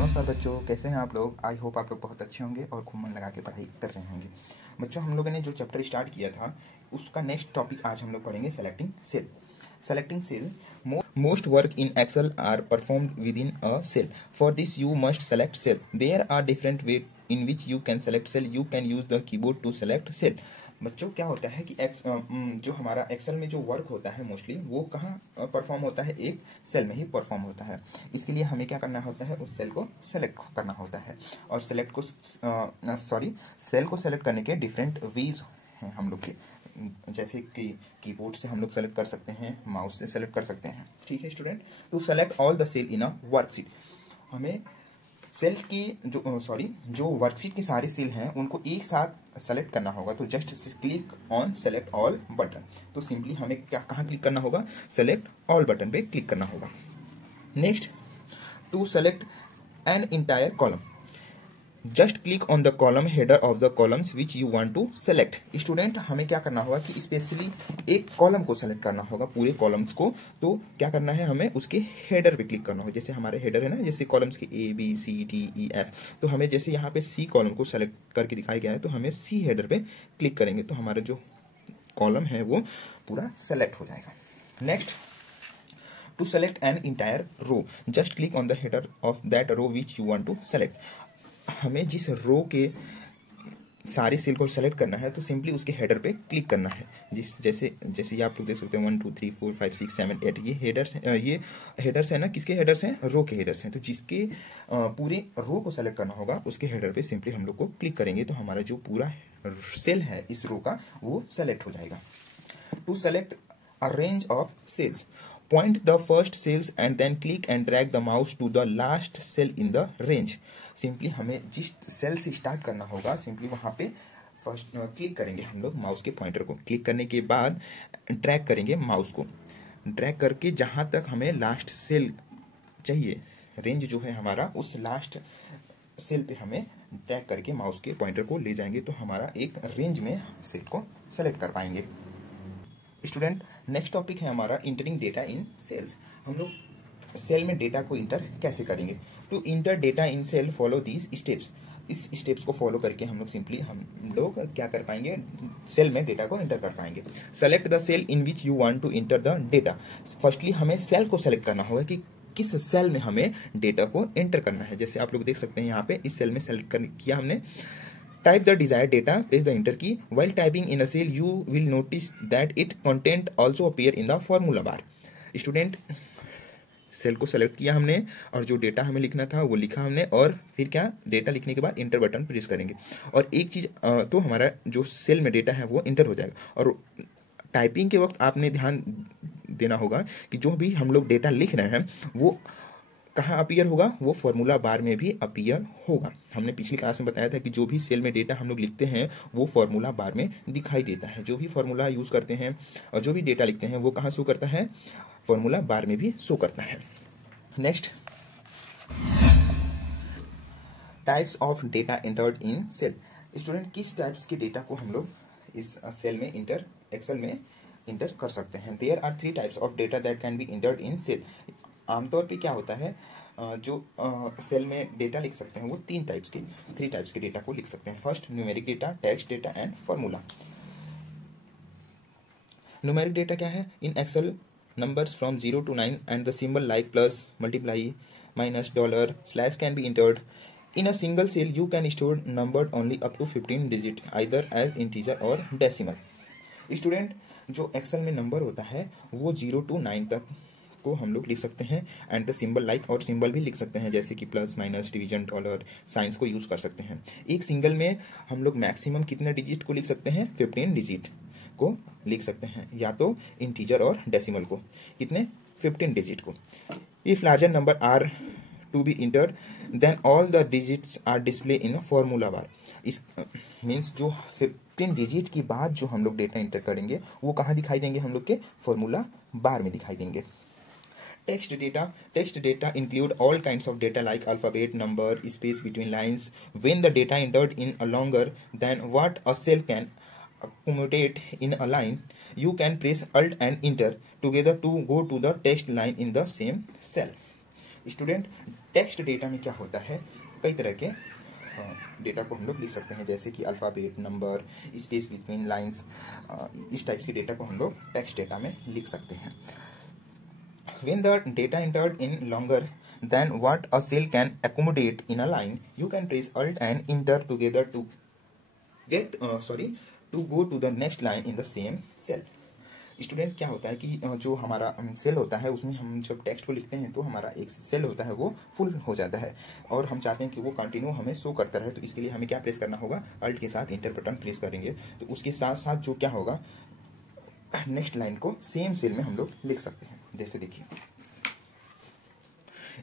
नमस्कार बच्चों, कैसे हैं आप लोग। आई होप आप लोग बहुत अच्छे होंगे और खूब मन लगा के पढ़ाई कर रहे होंगे। बच्चों, हम लोगों ने जो चैप्टर स्टार्ट किया था उसका नेक्स्ट टॉपिक आज हम लोग पढ़ेंगे selecting cell. Selecting cell, most work in Excel are performed within a cell. For this you must select cell. There are different ways in which you can select cell. You can use the keyboard to select cell. बच्चों, क्या होता है कि जो हमारा Excel में जो work होता है मोस्टली वो कहाँ परफॉर्म होता है, एक सेल में ही परफॉर्म होता है। इसके लिए हमें क्या करना होता है, उस सेल को सेलेक्ट करना होता है। और सेल को सेलेक्ट करने के डिफरेंट वेज हैं हम लोग के, जैसे कि कीबोर्ड से हम लोग सेलेक्ट कर सकते हैं, माउस से सेलेक्ट कर सकते हैं। ठीक है student, to select all the cell in a worksheet, हमें सेल की जो वर्कशीट के सारे सेल हैं उनको एक साथ सेलेक्ट करना होगा। तो just click on select all button. तो सिंपली हमें कहाँ क्लिक करना होगा, सेलेक्ट ऑल बटन पे क्लिक करना होगा। Next, to select an entire column, just click on the column header of the columns which you want to select. Student, हमें क्या करना होगा कि स्पेशली एक कॉलम को सेलेक्ट करना होगा, पूरे कॉलम्स को। तो क्या करना है, हमें उसके हेडर पे क्लिक करना होगा। जैसे हमारे हेडर है ना, जैसे कॉलम्स के ABCDEF, तो हमें जैसे यहाँ पे C कॉलम को सेलेक्ट करके दिखाया गया है, तो हमें C हेडर पे क्लिक करेंगे तो हमारा जो कॉलम है वो पूरा सेलेक्ट हो जाएगा। Next, to select an entire row, just click on the header of that row which you want to select. हमें जिस रो के सारे सेल को सेलेक्ट करना है तो सिंपली उसके हेडर पे क्लिक करना है। जैसे ये आप लोग देख सकते हैं 1 2 3 4 5 6 7 8, ये हेडर्स है ना, किसके हेडर्स हैं, रो के हेडर्स हैं। तो जिसके पूरे रो को सेलेक्ट करना होगा उसके हेडर पे सिंपली हम लोग को क्लिक करेंगे तो हमारा जो पूरा सेल है इस रो का वो सेलेक्ट हो जाएगा। To select a range of cells, point the first cells and then click and drag the mouse to the last cell in the range. Simply हमें जिस सेल से स्टार्ट करना होगा सिंपली वहाँ पे फर्स्ट क्लिक करेंगे हम लोग माउस के पॉइंटर को। क्लिक करने के बाद ड्रैग करेंगे माउस को, ड्रैग करके जहाँ तक हमें लास्ट सेल चाहिए, रेंज जो है हमारा, उस लास्ट सेल पे हमें ड्रैग करके माउस के पॉइंटर को ले जाएंगे तो हमारा एक रेंज में सेल को सेलेक्ट कर पाएंगे। स्टूडेंट, नेक्स्ट टॉपिक है हमारा इंटरिंग डेटा इन सेल्स। हम लोग सेल में डेटा को इंटर कैसे करेंगे। To enter data in cell follow these steps, इस स्टेप्स को फॉलो करके हम लोग क्या कर पाएंगे, सेल में डेटा को इंटर कर पाएंगे। Select the cell in which you want to enter the data, firstly हमें सेल को सेलेक्ट करना होगा कि किस सेल में हमें डेटा को एंटर करना है। जैसे आप लोग देख सकते हैं यहाँ पे इस सेल में सेलेक्ट किया हमने। Type the desired data, press the enter key. While typing in a cell, you will notice that its content also appear in the formula bar. Student, cell को सेलेक्ट किया हमने और जो डेटा हमें लिखना था वो लिखा हमने, और फिर क्या, डेटा लिखने के बाद इंटर बटन प्रेस करेंगे और एक चीज़ तो हमारा जो सेल में डेटा है वो इंटर हो जाएगा। और टाइपिंग के वक्त आपने ध्यान देना होगा कि जो भी हम लोग डेटा लिख रहे हैं वो कहाँ अपीयर होगा, वो फॉर्मूला बार में भी अपीयर होगा। हमने पिछली क्लास में बताया था कि जो भी सेल में डेटा हम लोग लिखते हैं वो फॉर्मूला बार में दिखाई देता है। जो भी फॉर्मूला यूज़ करते हैं और जो भी डेटा लिखते हैं वो कहाँ शो करता है, फॉर्मूला बार में भी शो करता है। Next, types of data entered in cell. Student, किस टाइप्स के डेटा को हम लोग इस सेल में एक्सेल में इंटर कर सकते हैं। There are 3 types of data that can be entered in cell. आमतौर पे क्या होता है, जो सेल में डेटा लिख सकते हैं वो 3 टाइप्स के डेटा को लिख सकते हैं। First, numeric data, text data and formula. Numeric data क्या है, in Excel numbers from 0 to 9 and the symbol like plus, multiply, minus, dollar, slash can be entered in a single cell. You can store number only up to 15 digit either as integer or decimal. Student, जो Excel में number होता है वो 0 to 9 तक को हम लोग लिख सकते हैं एंड द सिंबल लाइक, और सिंबल भी लिख सकते हैं जैसे कि plus, minus, division, dollar, science को यूज कर सकते हैं। एक सिंगल में हम लोग मैक्सिमम कितने डिजिट को लिख सकते हैं, 15 डिजिट को लिख सकते हैं, या तो इंटीजर और डेसिमल को कितने, 15 डिजिट को। If larger number are to be entered then all the digits are display in formula bar. This means जो 15 डिजिट के बाद जो हम लोग डेटा इंटर करेंगे वो कहाँ दिखाई देंगे, हम लोग के फॉर्मूला बार में दिखाई देंगे। Text data include all kinds of data like alphabet, number, space between lines. When the data entered in a longer than what a cell can accommodate in a line, you can press Alt and Enter together to go to the text line in the same cell. Student, text data में क्या होता है, कई तरह के data को हम लोग लिख सकते हैं, जैसे कि alphabet, number, space between lines, इस टाइप्स के डेटा को हम लोग टेक्स्ट डेटा में लिख सकते हैं. When the data entered in longer than what a cell can accommodate in a line, you can press Alt and Enter together to to go to the next line in the same cell. Student क्या होता है कि जो हमारा cell होता है उसमें हम जब टेक्स्ट को लिखते हैं तो हमारा एक सेल होता है वो फुल हो जाता है और हम चाहते हैं कि वो कंटिन्यू हमें शो करता रहे. तो इसके लिए हमें क्या प्रेस करना होगा, अल्ट के साथ इंटर बटन प्रेस करेंगे तो उसके साथ साथ जो क्या होगा, नेक्स्ट लाइन को सेम सेल में हम लोग लिख सकते हैं. जैसे देखिए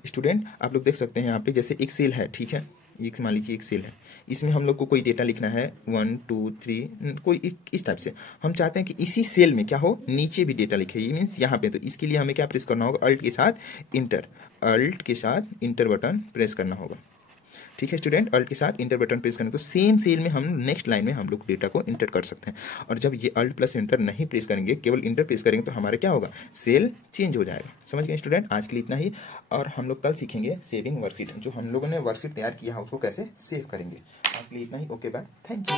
स्टूडेंट, आप लोग देख सकते हैं यहाँ पे जैसे एक सेल है, ठीक है, एक मान लीजिए एक सेल है, इसमें हम लोग को कोई डेटा लिखना है 1 2 3 कोई इस टाइप से. हम चाहते हैं कि इसी सेल में क्या हो, नीचे भी डेटा लिखे, ये मीन्स यहाँ पे. तो इसके लिए हमें क्या प्रेस करना होगा, अल्ट के साथ इंटर बटन प्रेस करना होगा. ठीक है स्टूडेंट, अल्ट के साथ इंटर बटन प्रेस करने तो सेम सेल में हम नेक्स्ट लाइन में हम लोग डेटा को इंटर कर सकते हैं. और जब ये अल्ट प्लस इंटर नहीं प्रेस करेंगे, केवल इंटर प्रेस करेंगे तो हमारा क्या होगा, सेल चेंज हो जाएगा. समझ गए स्टूडेंट, आज के लिए इतना ही. और हम लोग कल सीखेंगे सेविंग वर्कशीट, जो हम लोगों ने वर्कशीट तैयार किया है उसको कैसे सेव करेंगे. आज के लिए इतना ही. Okay bye, thank you.